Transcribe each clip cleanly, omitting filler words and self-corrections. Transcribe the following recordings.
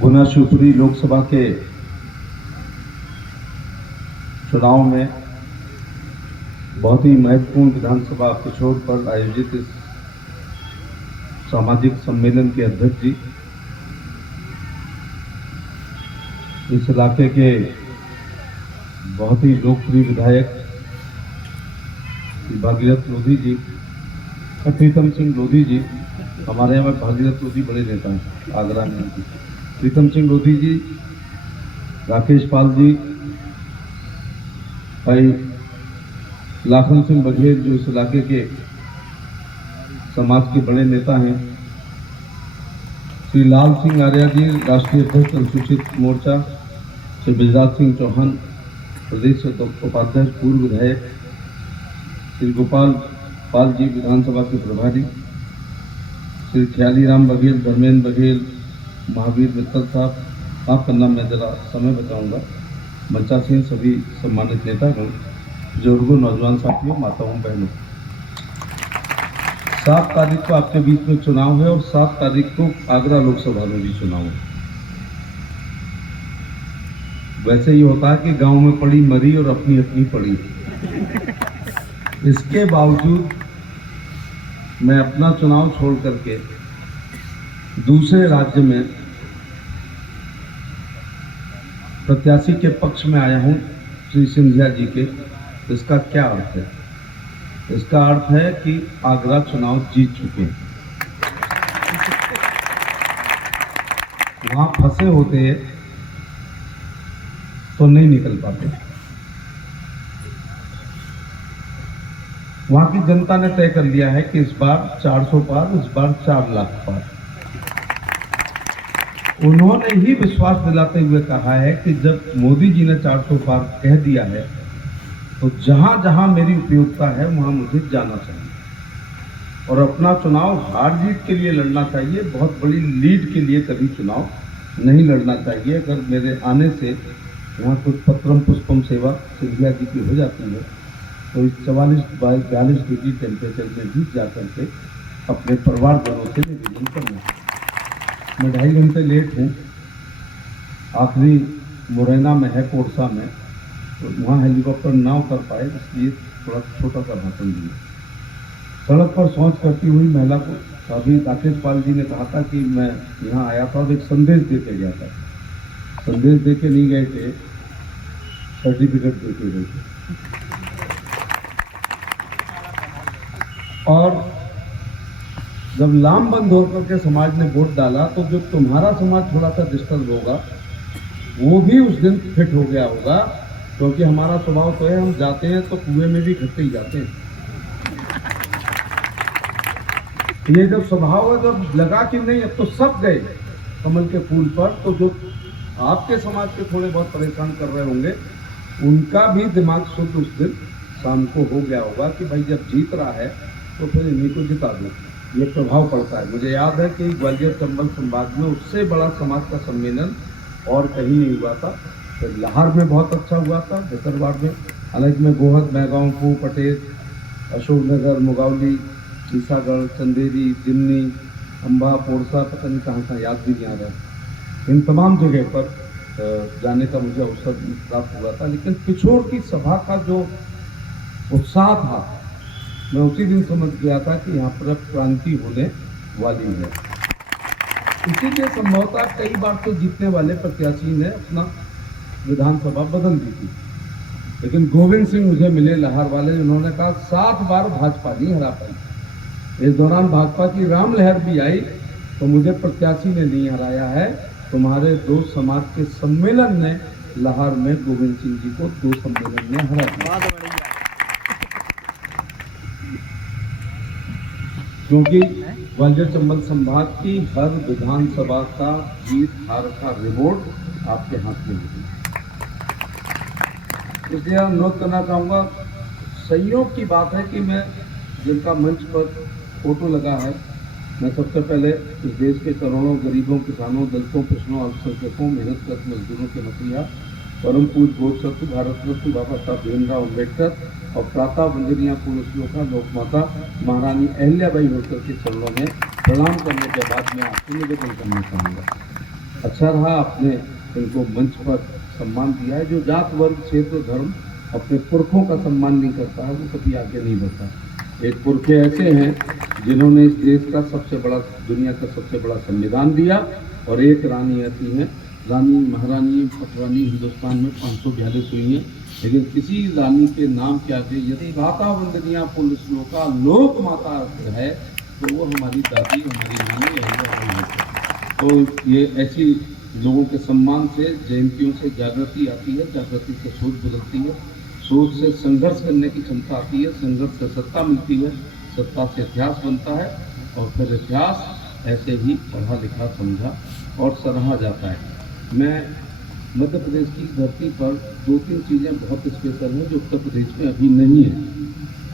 गुना शिवपुरी लोकसभा के चुनाव में बहुत ही महत्वपूर्ण विधानसभा एपिसोड पर आयोजित इस सामाजिक सम्मेलन के अध्यक्ष जी, इस इलाके के बहुत ही लोकप्रिय विधायक भागीरथ लोधी जी, प्रीतम सिंह लोधी जी, हमारे यहाँ भागीरथ लोधी बड़े नेता हैं आगरा में, प्रीतम सिंह लोधी जी, राकेश पाल जी, भाई लाखन सिंह बघेल जो इस इलाके के समाज के बड़े नेता हैं, श्री लाल सिंह आर्या जी, राष्ट्रीय अध्यक्ष अनुसूचित मोर्चा, श्री बृजराज सिंह चौहान, प्रदेश उपाध्यक्ष पूर्व विधायक, श्री गोपाल पाल जी, विधानसभा के प्रभारी, श्री ख्याली राम बघेल, धर्मेंद्र बघेल, महावीर मित्तल साहब, आपका नाम मैं जरा समय बताऊंगा, मंचा सिंह, सभी सम्मानित नेतागण, बुजुर्गों, नौजवान साथियों, माताओं, बहनों, 7 तारीख को आपके बीच में चुनाव है और 7 तारीख को आगरा लोकसभा में भी चुनाव है। वैसे ही होता है कि गांव में पड़ी मरी और अपनी अपनी पड़ी। इसके बावजूद मैं अपना चुनाव छोड़ करके दूसरे राज्य में प्रत्याशी के पक्ष में आया हूं, श्री सिंधिया जी के। इसका क्या अर्थ है? इसका अर्थ है कि आगरा चुनाव जीत चुके हैं। वहां फंसे होते तो नहीं निकल पाते। वहां की जनता ने तय कर लिया है कि इस बार 400 पार, इस बार 4 लाख पार। उन्होंने ही विश्वास दिलाते हुए कहा है कि जब मोदी जी ने 400 पार कह दिया है तो जहां जहां मेरी उपयोगिता है वहां मुझे जाना चाहिए और अपना चुनाव हार जीत के लिए लड़ना चाहिए। बहुत बड़ी लीड के लिए कभी चुनाव नहीं लड़ना चाहिए। अगर मेरे आने से यहाँ कुछ पत्रम पुष्पम सेवा सिंधिया जी की हो जाती है तो इस 44-42 डिग्री टेम्परेचर में भी जाकर के अपने परिवारजनों से निवेदन करना। मैं 2.5 घंटे लेट हूँ। आखिरी मुरैना में है, कोरसा में, तो वहाँ हेलीकॉप्टर ना उतर पाए, इसलिए थोड़ा छोटा सा भाषण दिया। सड़क पर शौच करती हुई महिला को अभी राकेश पाल जी ने कहा था कि मैं यहाँ आया था और एक संदेश दे के गया था। संदेश दे के नहीं गए थे, सर्टिफिकेट दे के गए थे। और जब लामबंद होकर के समाज ने वोट डाला तो जो तुम्हारा समाज थोड़ा सा डिस्टर्ब होगा वो भी उस दिन फिट हो गया होगा, क्योंकि हमारा स्वभाव तो है हम जाते हैं तो कुएं में भी घटते ही जाते हैं। ये जब स्वभाव है, जब लगा कि नहीं अब तो सब गए कमल के फूल पर, तो जो आपके समाज के थोड़े बहुत परेशान कर रहे होंगे उनका भी दिमाग शुद्ध उस दिन शाम को हो गया होगा कि भाई जब जीत रहा है तो फिर इन्हीं को जिता दो। ये प्रभाव पड़ता है। मुझे याद है कि ग्वालियर चंबल संभाग में उससे बड़ा समाज का सम्मेलन और कहीं नहीं हुआ था। तो लाहौर में बहुत अच्छा हुआ था, जसरवाड़ में, हालांकि मैं गोहद, मैगांव, पू, पटेल, अशोकनगर, मुगावली, ईसागढ़, चंदेरी, दिमनी, अम्बा, पोरसा, पता नहीं कहाँ याद भी नहीं आ रहा। इन तमाम जगह पर जाने का मुझे अवसर प्राप्त हुआ था। लेकिन पिछोड़ की सभा का जो उत्साह था, मैं उसी दिन समझ गया था कि यहाँ पर क्रांति होने वाली है। इसीलिए संभवतः कई बार तो जीतने वाले प्रत्याशी ने अपना विधानसभा बदल दी थी। लेकिन गोविंद सिंह मुझे मिले लाहौर वाले, उन्होंने कहा 7 बार भाजपा नहीं हरा पाई। इस दौरान भाजपा की राम लहर भी आई तो मुझे प्रत्याशी ने नहीं हराया है, तुम्हारे 2 समाज के सम्मेलन ने लाहौर में गोविंद सिंह जी को 2 सम्मेलन में हरा दिया। क्योंकि ग्वालियर चंबल संभाग की हर विधानसभा का जीत हार का रिपोर्ट आपके हाथ में होगी। इसलिए अनुरोध करना चाहूँगा, संयोग की बात है कि मैं जिनका मंच पर फोटो लगा है, मैं सबसे पहले इस देश के करोड़ों गरीबों, किसानों, दलितों, पिछड़ों, अल्पसंख्यकों, मेहनत मजदूरों के मसीहा, परम पूज्य बोधसत्व भारत रत्न बाबा साहब भीमराव अम्बेडकर और प्रातः वंदनीय पूर्ण श्लोका लोकमाता महारानी अहिल्याबाई होलकर के चरणों में प्रणाम करने के बाद मैं आपको निवेदन करना चाहूँगा। अच्छा रहा आपने इनको मंच पर सम्मान दिया है। जो जात वर्ग क्षेत्र धर्म अपने पुरखों का सम्मान नहीं करता है वो कभी आगे नहीं बढ़ता। एक पुरखे ऐसे हैं जिन्होंने इस देश का सबसे बड़ा, दुनिया का सबसे बड़ा संविधान दिया, और एक रानी ऐसी हैं, रानी महारानी पटरानी हिंदुस्तान में 542 हुई हैं, लेकिन किसी रानी के नाम के आगे यदि प्रातः वंदनीय पूर्ण श्लोका लोक माता है तो वो हमारी दादी, हमारी नानी है। तो ये ऐसी लोगों के सम्मान से, जयंतियों से जागृति आती है, जागृति से सोच बदलती है, सोच से संघर्ष करने की क्षमता आती है, संघर्ष से सत्ता मिलती है, सत्ता से इतिहास बनता है, और फिर इतिहास ऐसे ही पढ़ा लिखा समझा और सराहा जाता है। मैं मध्य प्रदेश की धरती पर 2-3 चीज़ें बहुत स्पेशल हैं जो उत्तर प्रदेश में अभी नहीं है,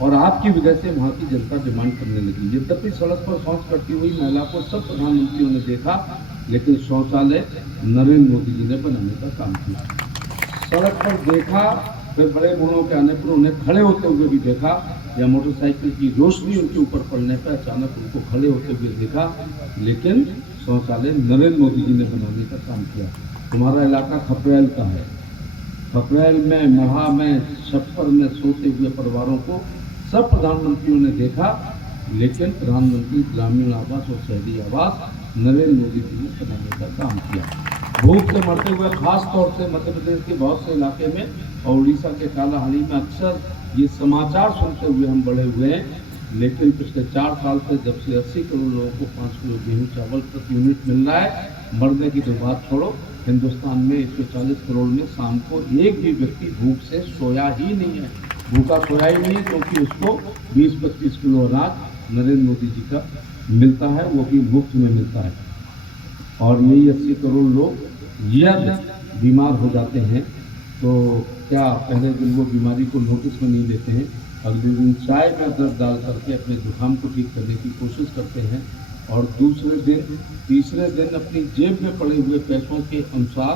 और आपकी वजह से वहाँ की जनता डिमांड करने लगी। यद्यपि सड़क पर शौच करती हुई महिला को सब प्रधानमंत्रियों ने देखा, लेकिन शौचालय नरेंद्र मोदी जी ने बनाने का काम किया। सड़क पर देखा, फिर बड़े बूढ़ों के आने पर उन्हें खड़े होते हुए भी देखा, या मोटरसाइकिल की रोशनी उनके ऊपर पड़ने पर अचानक उनको खड़े होते हुए देखा, लेकिन शौचालय नरेंद्र मोदी जी ने बनाने का काम किया। हमारा इलाका खपरेल का है। खपरेल में, महा में, छप्पर में सोते हुए परिवारों को सब प्रधानमंत्रियों ने देखा, लेकिन प्रधानमंत्री ग्रामीण आवास और शहरी आवास नरेंद्र मोदी जी ने बनाने का काम किया। भूख से मरते हुए खास तौर से मध्य प्रदेश के बहुत से इलाके में और उड़ीसा के कालाहांडी में अक्सर ये समाचार सुनते हुए हम बड़े हुए हैं, लेकिन पिछले 4 साल से जब से 80 करोड़ लोगों को 5 किलो गेहूँ चावल प्रति यूनिट मिल रहा है, मरने की तो बात छोड़ो, हिंदुस्तान में 140 करोड़ में शाम को एक भी व्यक्ति भूख से सोया ही नहीं है, भूखा सोया ही नहीं है, क्योंकि उसको 20-25 किलो अनाज नरेंद्र मोदी जी का मिलता है, वो भी मुफ्त में मिलता है। और यही 80 करोड़ लोग यदि बीमार हो जाते हैं तो क्या पहले दिन वो बीमारी को नोटिस में नहीं लेते हैं, अगले दिन चाय में अदरक डाल करके अपने जुकाम को ठीक करने की कोशिश करते हैं, और दूसरे दिन, तीसरे दिन अपनी जेब में पड़े हुए पैसों के अनुसार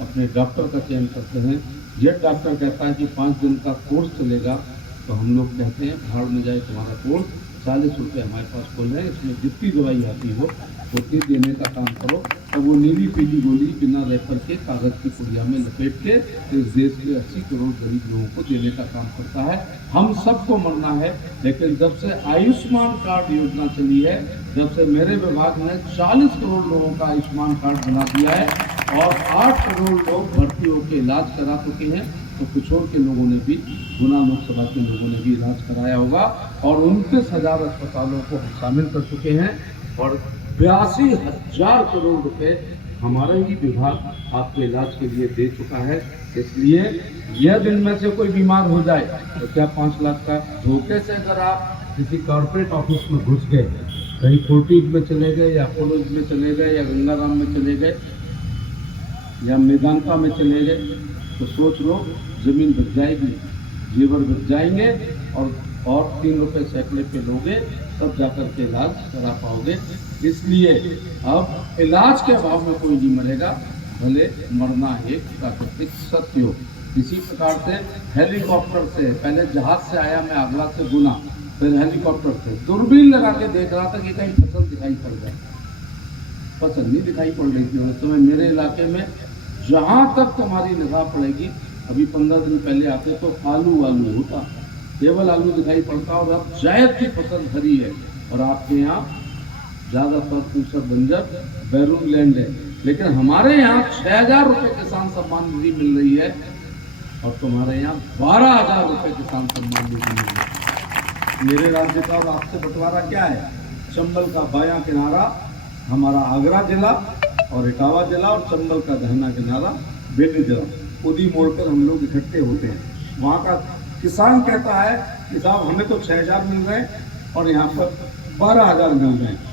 अपने डॉक्टर का चयन करते हैं। यह डॉक्टर कहता है कि 5 दिन का कोर्स चलेगा, तो हम लोग कहते हैं भाड़ में जाए तुम्हारा कोर्स, 40 रुपये हमारे पास खोल रहे हैं, इसमें जितनी दवाई आती हो उतनी देने का काम करो। तो वो नीली पीली गोली बिना रैपर के कागज़ की पुड़िया में लपेट के इस देश के 80 करोड़ गरीब लोगों को देने का काम करता है। हम सबको मरना है, लेकिन जब से आयुष्मान कार्ड योजना चली है, जब से मेरे विभाग ने 40 करोड़ लोगों का आयुष्मान कार्ड बना दिया है और 8 करोड़ लोग भर्ती होकर इलाज करा चुके हैं, तो पिछोर के लोगों ने भी, गुना लोकसभा के लोगों ने भी इलाज कराया होगा, और 29,000 अस्पतालों को हम शामिल कर चुके हैं, और 82,000 करोड़ रुपए हमारा ही विभाग आपके इलाज के लिए दे चुका है। इसलिए यह दिन में से कोई बीमार हो जाए तो क्या 5 लाख का धोखे से अगर आप किसी कॉर्पोरेट ऑफिस में घुस गए, कहीं फोर्टिस में चले गए, या अपोलो में चले गए, या गंगाराम में चले गए, या मेदांता में चले गए, तो सोच लो जमीन बिक जाएगी, जेवर बिक जाएंगे, और 3 रुपये सैकड़े पे लोगे, तब जाकर के इलाज करा पाओगे। इसलिए अब इलाज के अभाव में कोई नहीं मरेगा, भले मरना एक प्राकृतिक सत्य हो। इसी प्रकार से हेलीकॉप्टर से, पहले जहाज से आया मैं आगरा से गुना, फिर हेलीकॉप्टर से दूरबीन लगा के देख रहा था कि कहीं फसल दिखाई पड़ जाए, फसल नहीं दिखाई पड़ रही थी। उस समय मेरे इलाके में जहाँ तक तुम्हारी निगाह पड़ेगी, अभी 15 दिन पहले आते तो आलू होता, केवल आलू दिखाई पड़ता, और अब जायद की फसल हरी है, और आपके यहाँ ज़्यादातर ऊसर बंजर बैरून लैंड है, लेकिन हमारे यहाँ 6,000 रुपये किसान सम्मान निधि मिल रही है, और तुम्हारे यहाँ 12,000 रुपये किसान सम्मान निधि मिल रही है। मेरे राज्य का और आपसे बंटवारा क्या है? चंबल का बायां किनारा हमारा आगरा जिला, और इटावा जिला, और चंबल का दाहिना किनारा बेटी जिला, उदी मोड़कर हम लोग इकट्ठे होते हैं। वहाँ का किसान कहता है कि साहब हमें तो 6,000 मिल रहे हैं और यहाँ पर 12,000 मिल रहे हैं।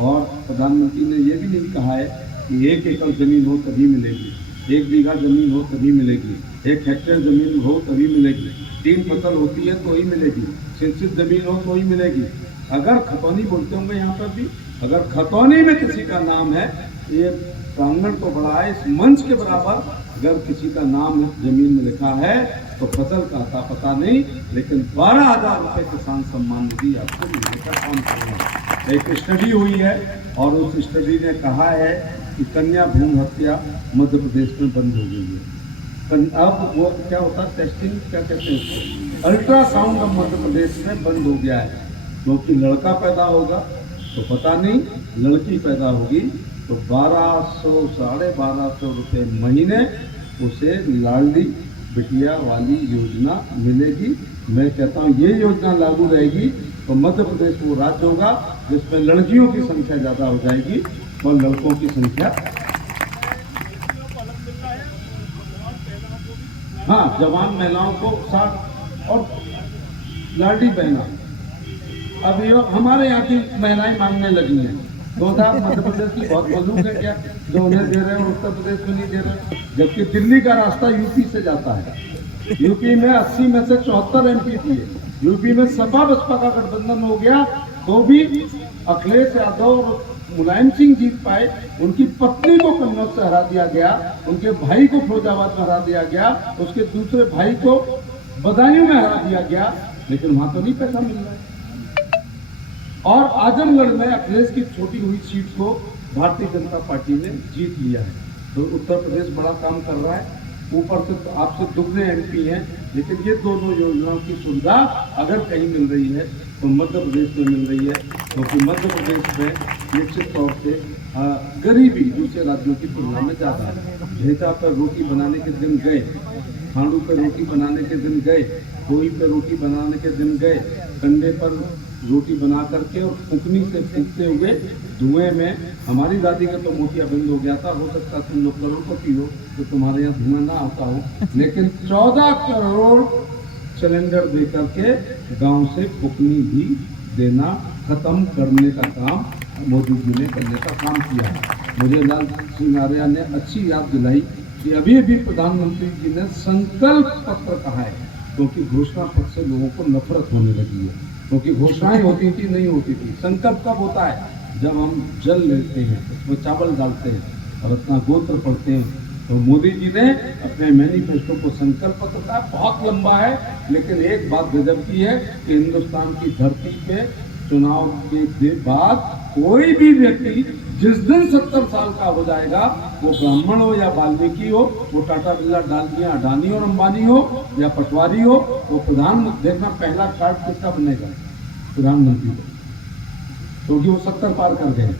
और प्रधानमंत्री ने ये भी नहीं कहा है कि 1 एकड़ जमीन हो तभी मिलेगी, 1 बीघा जमीन हो तभी मिलेगी, 1 हेक्टेयर जमीन हो तभी मिलेगी, 3 फसल होती है तो ही मिलेगी, सिंचित जमीन हो तो ही मिलेगी। अगर खतौनी बोलते होंगे यहाँ पर भी, अगर खतौनी में किसी का नाम है, ये प्रांगण तो बड़ा है, इस मंच के बराबर अगर किसी का नाम जमीन में लिखा है तो फसल का आता पता नहीं, लेकिन 12,000 रुपये किसान सम्मान निधि आपको मिलने का काम करेंगे। एक स्टडी हुई है और उस स्टडी ने कहा है कि कन्या भ्रूण हत्या मध्य प्रदेश में बंद हो गई है। अब वो क्या होता है, टेस्टिंग क्या कहते हैं उसको, अल्ट्रासाउंड अब मध्य प्रदेश में बंद हो गया है, क्योंकि लड़का पैदा होगा तो पता नहीं, लड़की पैदा होगी तो 1200 1250 रुपये महीने उसे लाडली बिटिया वाली योजना मिलेगी। मैं कहता हूँ ये योजना लागू रहेगी तो मध्य प्रदेश वो राज्य होगा जिसमें लड़कियों की संख्या ज़्यादा हो जाएगी और लड़कों की संख्या, हाँ, जवान महिलाओं को 60 और लाडली बहना। अब ये हमारे यहाँ की महिलाएं मांगने लगी हैं, तो साहब मध्य प्रदेश की बहुत मजबूत है क्या, जो उन्हें दे रहे हैं उत्तर प्रदेश में नहीं दे रहे, जबकि दिल्ली का रास्ता यूपी से जाता है। यूपी में 80 में से 74 एमपी दिए, यूपी में सपा बसपा का गठबंधन हो गया तो भी अखिलेश यादव और मुलायम सिंह जीत पाए। उनकी पत्नी को कन्नौज से हरा दिया गया, उनके भाई को फिरोजाबाद में हरा दिया गया, उसके दूसरे भाई को बदायूं में हरा दिया गया, लेकिन वहां तो नहीं पैसा मिल रहा है। और आजमगढ़ में अखिलेश की छोटी हुई सीट को भारतीय जनता पार्टी ने जीत लिया है। तो उत्तर प्रदेश बड़ा काम कर रहा है, ऊपर से तो आपसे दुगने एमपी हैं, लेकिन ये दोनों योजनाओं की सुविधा अगर कहीं मिल रही है तो मध्य प्रदेश में मिल रही है, क्योंकि मध्य प्रदेश में निश्चित तौर से गरीबी दूसरे राज्यों की तुलना में ज़्यादा है। भेजा पर रोटी बनाने के दिन गए, खांडू पर रोटी बनाने के दिन गए, कोई पर रोटी बनाने के दिन गए, कंधे पर रोटी बना करके और फूकनी से फूकते हुए धुएं में, हमारी दादी का तो मोतियाबिंद हो गया था, हो सकता है तुम लोग करोड़पति हो तो तुम्हारे यहाँ धुआं ना आता हो, लेकिन 14 करोड़ सिलेंडर दे करके गांव से फूकनी भी देना खत्म करने का काम मोदी जी ने करने का काम किया है। मुझे लाल सिंह आर्या ने अच्छी याद दिलाई कि अभी अभी प्रधानमंत्री जी ने संकल्प पत्र कहा है, क्योंकि घोषणा पत्र से लोगों को नफरत होने लगी है, क्योंकि घोषणाएं होती थी नहीं होती थी। संकल्प कब होता है, जब हम जल लेते हैं, उसमें चावल डालते हैं और अपना गोत्र पढ़ते हैं। तो मोदी जी ने अपने मैनिफेस्टो को संकल्प पत्र का बहुत लंबा है, लेकिन एक बात गजब की है कि हिंदुस्तान की धरती पे चुनाव के बाद कोई भी व्यक्ति जिस दिन 70 साल का हो जाएगा, वो ब्राह्मण हो या वाल्मीकि हो, वो टाटा बिरला डालमिया अडानी और अंबानी हो या पटवारी हो, वो प्रधानमंत्री, देखना पहला कार्ड किसका बनेगा, प्रधानमंत्री को, क्योंकि वो 70 पार कर गए।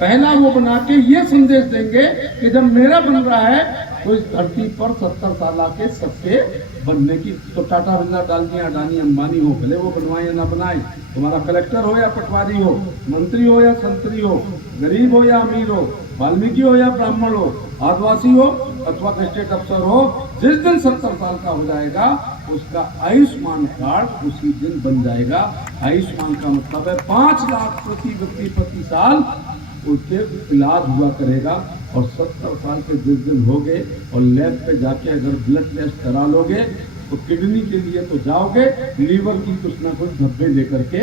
पहला वो बना के ये संदेश देंगे कि जब मेरा बन रहा है तो इस धरती पर 70 साल के सबके बनने की, तो टाटा बिरला डालमिया अडानी अंबानी हो, भले वो बनवाए या ना बनाए, तुम्हारा कलेक्टर हो या पटवारी हो, मंत्री हो या संतरी हो, गरीब हो या अमीर हो, वाल्मीकि हो या ब्राह्मण हो, आदिवासी हो अथवा गजेटेड अफसर हो, जिस दिन 70 साल का हो जाएगा उसका आयुष्मान कार्ड उसी दिन बन जाएगा। आयुष्मान का मतलब है 5 लाख प्रति व्यक्ति प्रति साल उसके इलाज हुआ करेगा। और 70 साल के जिस दिन हो गए और लैब पे जाके अगर ब्लड टेस्ट करा लोगे तो किडनी के लिए तो जाओगे, लीवर की कुछ ना कुछ धब्बे लेकर के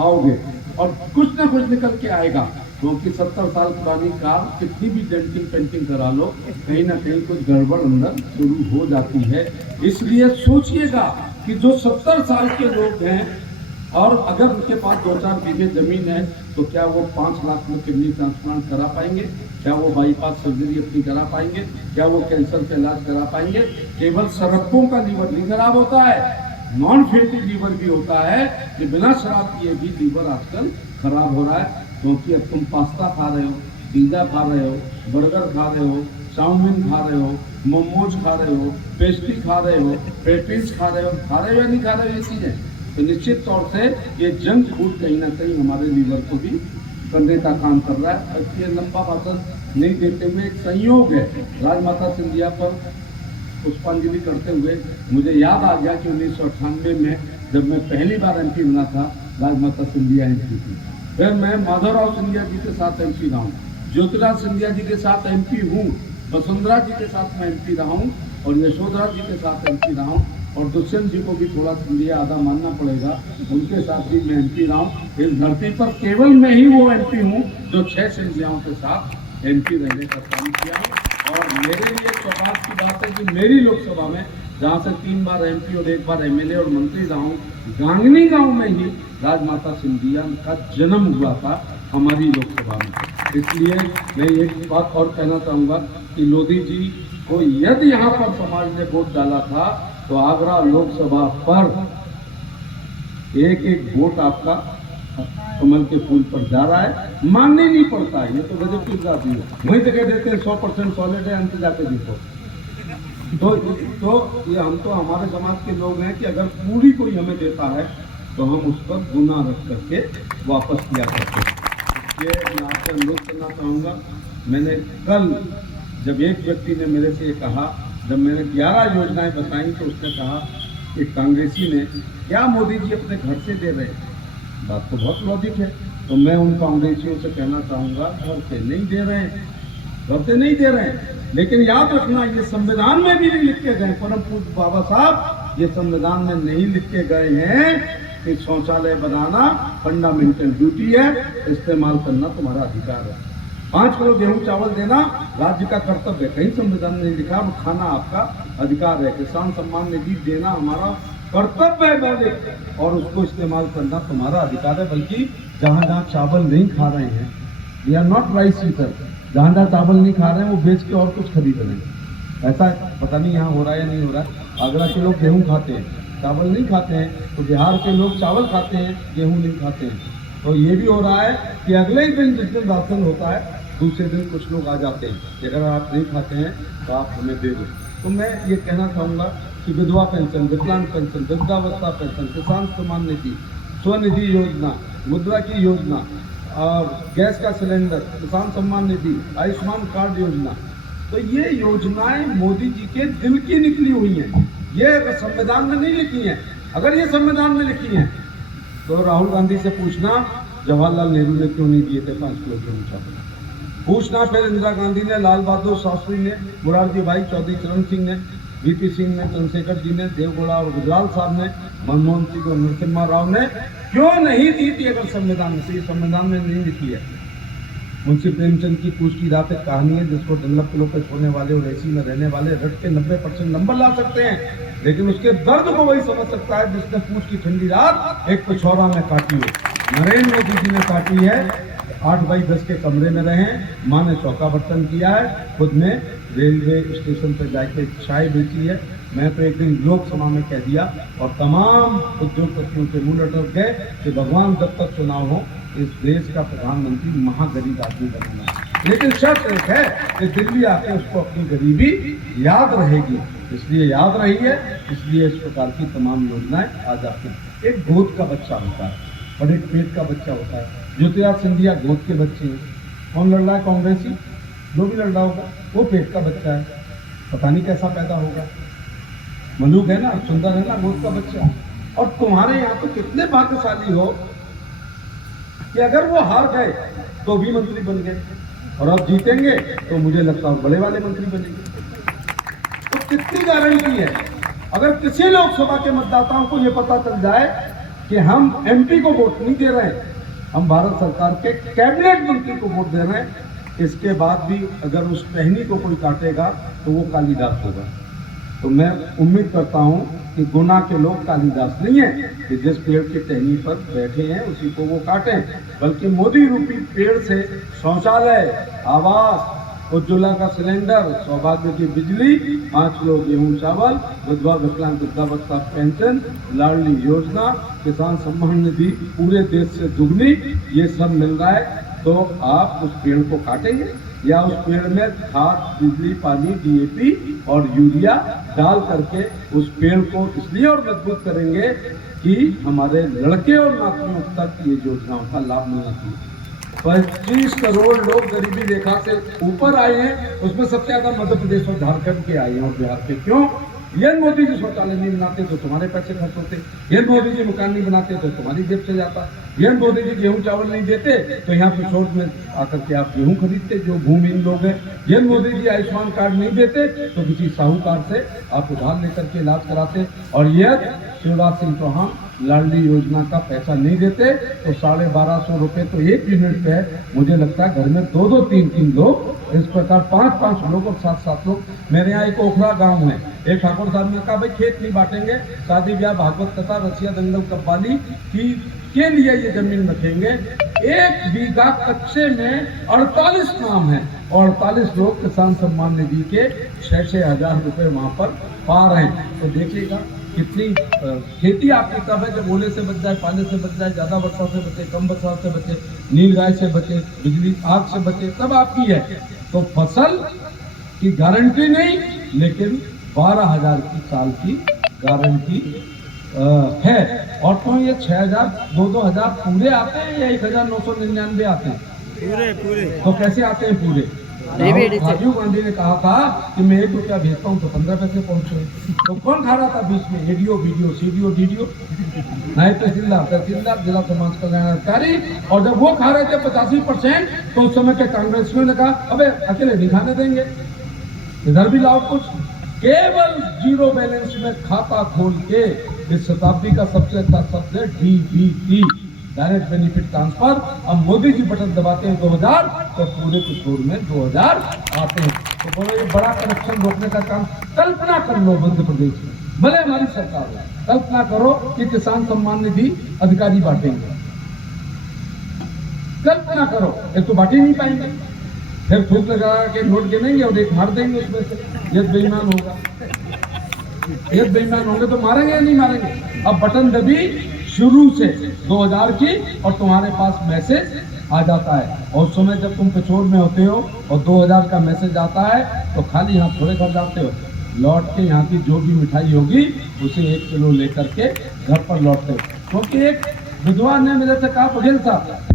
आओगे और कुछ ना कुछ निकल के आएगा, क्योंकि 70 साल पुरानी कार कितनी भी डेंटिंग पेंटिंग करा लो, कहीं ना कहीं कुछ गड़बड़ अंदर शुरू हो जाती है। इसलिए सोचिएगा कि जो 70 साल के लोग हैं और अगर उनके पास 2-4 बीघे जमीन है तो क्या वो 5 लाख में किडनी ट्रांसप्लांट करा पाएंगे? क्या वो बाईपास सर्जरी अपनी करा पाएंगे? क्या वो कैंसर का इलाज करा पाएंगे? केवल शराबों का लीवर नहीं खराब होता है, नॉन फैटी लीवर भी होता है, कि बिना शराब पिए भी लीवर आजकल खराब हो रहा है। क्योंकि अब तुम पास्ता खा रहे हो, पिज्जा खा रहे हो, बर्गर खा रहे हो, चाउमीन खा रहे हो, मोमोज खा रहे हो, पेस्ट्री खा रहे हो, पेटीज खा रहे हो या नहीं खा रहे हो, ये चीजें तो निश्चित तौर से ये जंक फूड कहीं ना कहीं हमारे लीवर को भी करने का काम कर रहा है। ये लंबा भाषण नहीं देते हुए एक संयोग है, राजमाता सिंधिया पर पुष्पांजलि करते हुए मुझे याद आ गया कि 1998 में जब मैं पहली बार एमपी बना था, राजमाता सिंधिया एमपी थी, फिर मैं माधवराव सिंधिया जी के साथ एमपी रहा हूँ, ज्योतिराज सिंधिया जी के साथ एमपी हूँ, वसुंधरा जी के साथ मैं एमपी रहा हूँ और यशोधरा जी के साथ एमपी रहा हूँ और दुष्यंत जी को भी थोड़ा सिंधिया आधा मानना पड़ेगा, उनके साथ भी मैं एमपी रहा हूँ। इस धरती पर केवल मैं ही वो एमपी हूँ जो 6 सिंधियाओं के साथ एमपी रहने का काम किया है। और मेरे लिए सौभाग्य की बात है कि मेरी लोकसभा में, जहाँ से 3 बार एमपी और 1 बार एमएलए और मंत्री रहा हूँ, गांगनी गांव में ही राजमाता सिंधिया का जन्म हुआ था हमारी लोकसभा में। इसलिए मैं एक बात और कहना चाहूँगा कि लोधी जी को यदि यहाँ पर समाज ने वोट डाला था तो आगरा लोकसभा पर एक एक वोट आपका कमल के फूल पर जा रहा है, मानने नहीं पड़ता है। ये तो गजब की बात है, वहीं तो कह देते हैं 100% सॉलिड है, अंत जाके देखो। तो ये हम तो हमारे समाज के लोग हैं कि अगर पूरी कोई हमें देता है तो हम उस पर गुना रख करके वापस किया करते हैं। ये मैं आपसे अनुरोध करना चाहूँगा। मैंने कल जब एक व्यक्ति ने मेरे से कहा, जब मैंने 11 योजनाएं बताई तो उसने कहा, एक कांग्रेसी ने, क्या मोदी जी अपने घर से दे रहे हैं? बात तो बहुत लॉजिक है। तो मैं उन कांग्रेसियों से कहना चाहूँगा, घर से नहीं दे रहे हैं, घर से नहीं दे रहे हैं। लेकिन याद रखना, ये संविधान में भी नहीं लिख के गए, परम पूज्य बाबा साहब ये संविधान में नहीं लिख के गए हैं कि शौचालय बनाना फंडामेंटल ड्यूटी है, इस्तेमाल करना तुम्हारा अधिकार है। 5 किलो गेहूं चावल देना राज्य का कर्तव्य है, कहीं संविधान में नहीं लिखा। वो खाना आपका अधिकार है। किसान सम्मान निधि देना हमारा कर्तव्य है मौलिक, और उसको इस्तेमाल करना तुम्हारा अधिकार है। बल्कि जहाँ जहाँ चावल नहीं खा रहे हैं, we are not rice eater, जहाँ जहाँ चावल नहीं खा रहे हैं वो बेच के और कुछ खरीद रहे हैं। ऐसा पता नहीं यहाँ हो रहा है या नहीं हो रहा है। आगरा के लोग गेहूँ खाते हैं, चावल नहीं खाते हैं, तो बिहार के लोग चावल खाते हैं, गेहूँ नहीं खाते हैं। तो ये भी हो रहा है कि अगले ही दिन जिस दिन राशन होता है दूसरे दिन कुछ लोग आ जाते हैं कि अगर आप नहीं खाते हैं तो आप हमें दे दो। तो मैं ये कहना चाहूँगा कि विधवा पेंशन, विकलांग पेंशन, वृद्धावस्था पेंशन, किसान सम्मान निधि, स्वनिधि योजना, मुद्रा की योजना और गैस का सिलेंडर, किसान सम्मान निधि, आयुष्मान कार्ड योजना, तो ये योजनाएं मोदी जी के दिल की निकली हुई हैं। ये संविधान में नहीं लिखी हैं। अगर ये संविधान में लिखी हैं तो राहुल गांधी से पूछना जवाहरलाल नेहरू ने क्यों नहीं दिए थे 5 किलो गेहूं चावल। पूछना फिर इंदिरा गांधी ने, लाल बहादुर शास्त्री ने, मुरारजी भाई, चौधरी चरण सिंह ने, वीपी सिंह ने, चंद्रशेखर जी ने, देवगौड़ा और गुजराल साहब ने, मनमोहन सिंह और नरसिम्हा राव ने क्यों नहीं दी थी अगर संविधान में से? ये संविधान में नहीं लिखी है। मुंशी प्रेमचंद की पूछ की रात एक कहानी है जिसको डल्लभ किलो पे सोने वाले और एसी में रहने वाले रट के 90% नंबर ला सकते हैं, लेकिन उसके दर्द को वही समझ सकता है जिसने पूछ की ठंडी रात एक पिछौरा में काटी हो। नरेंद्र मोदी जी ने काटी है, 8x10 के कमरे में रहे, माँ ने चौका बर्तन किया है, खुद ने रेलवे स्टेशन पर जाके चाय बेची है। मैं तो एक दिन लोकसभा में कह दिया और तमाम उद्योगपतियों के मुंह लटक गए कि भगवान जब तक चुनाव हो इस देश का प्रधानमंत्री महागरीब आदमी बनाना। लेकिन शर्त एक है कि दिल्ली आके उसको अपनी गरीबी याद रहेगी, इसलिए याद रही है, इसलिए इस प्रकार की तमाम योजनाएं आ जाती हैं। एक गोद का बच्चा होता है और एक पेट का बच्चा होता है। ज्योतिरादित्य सिंधिया गोद के बच्चे हैं। कौन लड़ रहा है? कांग्रेसी, जो भी लड़ रहा होगा वो पेट का बच्चा है। पता नहीं कैसा पैदा होगा। मलूक है ना, सुंदर है ना, गोद का बच्चा। और तुम्हारे यहाँ तो कितने भाग्यशाली हो कि अगर वो हार गए तो भी मंत्री बन गए और अब जीतेंगे तो मुझे लगता है बड़े वाले मंत्री बनेंगे। तो कितनी गारंटी है? अगर किसी लोकसभा के मतदाताओं को ये पता चल जाए कि हम एमपी को वोट नहीं दे रहे हैं, हम भारत सरकार के कैबिनेट मंत्री को वोट दे रहे हैं, इसके बाद भी अगर उस टहनी को कोई काटेगा तो वो कालिदास होगा। तो मैं उम्मीद करता हूं कि गुना के लोग कालिदास नहीं है कि जिस पेड़ की टहनी पर बैठे हैं उसी को वो काटें, बल्कि मोदी रूपी पेड़ से शौचालय, आवास, उज्ज्वला का सिलेंडर, सौभाग्य की बिजली, 5 किलो गेहूं चावल, विधवा विकलांग वृद्धावस्था पेंशन, लाडली योजना, किसान सम्मान निधि पूरे देश से दुगनी, ये सब मिल रहा है। तो आप उस पेड़ को काटेंगे या उस पेड़ में खाद, बिजली, पानी, डीएपी और यूरिया डाल करके उस पेड़ को इसलिए और मजबूत करेंगे कि हमारे लड़के और नातियों तक ये योजनाओं का लाभ मिलना चाहिए। 25 करोड़ लोग गरीबी रेखा से ऊपर आए हैं, उसमें सबसे ज्यादा मध्य प्रदेश और झारखंड के आए हैं और बिहार के। क्यों? ये मोदी जी शौचालय नहीं बनाते तो तुम्हारे पैसे खर्च होते, ये मोदी जी मकान नहीं बनाते तो तुम्हारी जेब से जाता, ये मोदी जी गेहूं चावल नहीं देते तो यहाँ पे शोर में आकर के आप गेहूं खरीदते जो भूमिहीन लोग हैं, ये मोदी जी आयुष्मान कार्ड नहीं देते तो किसी साहूकार से आप उधार लेकर के इलाज कराते, और ये शिवराज सिंह चौहान लाडली योजना का पैसा नहीं देते तो 1250 रुपए तो एक यूनिट पे है। मुझे लगता है घर में 2-2, 3-3 लोग, इस प्रकार 5-5 लोग और 7-7 लोग। मेरे यहाँ एक ओखला गांव है, एक ठाकुर साहब ने कहा भाई खेत नहीं बांटेंगे, शादी ब्याह भागवत कथा रसिया दंगल कव्वाली की के लिए ये जमीन रखेंगे। 1 बीघा कच्चे में 48 नाम है और 48 लोग किसान सम्मान निधि के 6-6 हजार रुपए वहां पर पा रहे हैं। तो देखिएगा कितनी खेती आपकी कब है, जब ओले से बच जाए, पाले से बच जाए, ज्यादा वर्षा से बचे, कम वर्षा से बचे, नीलगाय से बचे, बिजली आग से बचे, तब आपकी है। तो फसल की गारंटी नहीं, लेकिन 12,000 की साल की गारंटी है। और तो ये 6,000 2,000 पूरे आते हैं या 1,999 आते हैं? पूरे। तो कैसे आते हैं पूरे? राजीव गांधी ने कहा था कि मैं 1 रुपया भेजता हूँ तो 15 पैसे पहुंचे। तो कौन खा रहा था बीच में? एडीओ, बीडीओ, सीडीओ, डीडीओ, नायब तहसीलदार, जिला समाज कल्याण अधिकारी। और जब वो खा रहे थे 85%, तो उस समय के कांग्रेसियों ने कहा अबे अकेले नहीं खाने देंगे, इधर भी लाओ कुछ। केवल 0 बैलेंस में खाता खोल के इस शताब्दी का सबसे अच्छा शब्द है डीबीटी, डायरेक्ट बेनिफिट ट्रांसफर। अब मोदी जी बटन दबाते हैं 2000 तो पूरे किशोर में 2000 आते हैं। तो बोलो ये बड़ा करप्शन रोकने का काम कल्पना कर लो मध्य प्रदेश में, भले हमारी सरकार है, कल्पना करो कि किसान सम्मान निधि अधिकारी बांटेंगे, कल्पना करो, एक तो बांट ही नहीं पाएंगे, फिर थूक लगा के नोट गिनेंगे और एक मार देंगे उसमें से। ये बेईमान होगा, ये बेईमान होंगे तो मारेंगे या नहीं मारेंगे? अब बटन दबी शुरू से 2000 की और तुम्हारे पास मैसेज आ जाता है, और उस समय जब तुम पिछोर में होते हो और 2000 का मैसेज आता है तो खाली यहाँ थोड़े घर जाते हो, लौट के यहाँ की जो भी मिठाई होगी उसे 1 किलो लेकर के घर पर लौटते हो। क्योंकि एक विद्वान ने मेरे से कहा बघेल साहब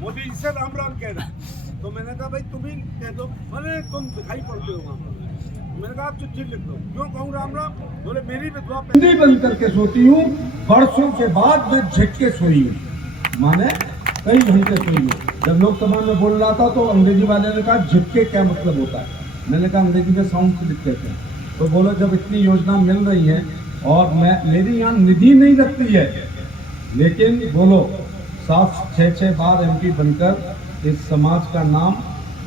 मोदी जी से राम राम कह रहा, तो मैंने कहा भाई तुम ही कह दो, बोले तुम दिखाई पड़ते हो वहाँ पर। मैंने कहा आप चिट्ठी लिख दो। क्यों कहूँ राम राम? बोले मेरी विधवा हिंदी बंद करके सोती हूँ, बरसों के बाद मैं झटके सोई हूँ, माने कई घंटे सोई हूँ। जब लोकसभा में बोल रहा था तो अंग्रेजी वाले ने कहा झटके क्या मतलब होता है? मैंने कहा अंग्रेजी में साउंड स्लिप कहते हैं। तो बोलो जब इतनी योजना मिल रही है और मेरी यहाँ निधि नहीं लगती है, लेकिन बोलो 7-6 बार MP बनकर इस समाज का नाम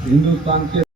हिंदुस्तान के